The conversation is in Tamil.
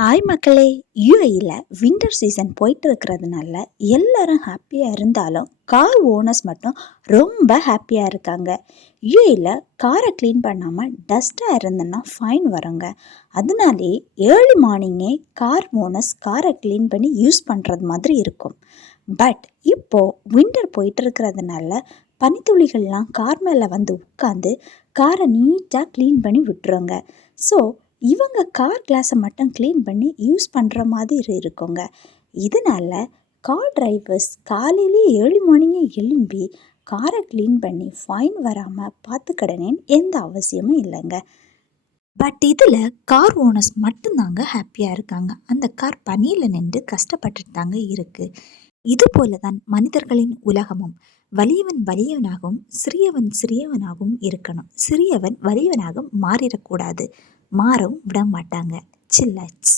ஹாய் மக்களே! யுஏஇல வின்டர் சீசன் போயிட்டு இருக்கிறதுனால எல்லாரும் ஹாப்பியாக இருந்தாலும் கார் ஓனர்ஸ் மட்டும் ரொம்ப ஹாப்பியாக இருக்காங்க. யுஏஇல காரை க்ளீன் பண்ணாமல் டஸ்ட்டாக இருந்ததுன்னா ஃபைன் வருங்க. அதனாலே ஏர்லி மார்னிங்கே கார் ஓனர்ஸ் காரை க்ளீன் பண்ணி யூஸ் பண்ணுறது மாதிரி இருக்கும். பட் இப்போது வின்டர் போயிட்டு இருக்கிறதுனால பனித்துளிகள்லாம் கார் மேலே வந்து உட்காந்து காரை நீட்டாக க்ளீன் பண்ணி விட்டுருங்க. ஸோ இவங்க கார் கிளாஸை மட்டும் க்ளீன் பண்ணி யூஸ் பண்ணுற மாதிரி இருக்குங்க. இதனால் கார் டிரைவர்ஸ் காலையிலே ஏர்லி மார்னிங்கே எழும்பி காரை க்ளீன் பண்ணி ஃபைன் வராமல் பார்த்துக்கிடனேன்னு எந்த அவசியமும் இல்லைங்க. பட் இதில் கார் ஓனர்ஸ் மட்டும்தாங்க ஹாப்பியாக இருக்காங்க. அந்த கார் பனியில் நின்று கஷ்டப்பட்டுட்டு தாங்க இருக்குது. இது போல தான் மனிதர்களின் உலகமும். வலியவன் வலியவனாகவும் சிறியவன் சிறியவனாகவும் இருக்கணும். சிறியவன் வலியவனாக மாறிடக்கூடாது. மாறவும் விட மாட்டாங்க. சில்லட்ஸ்.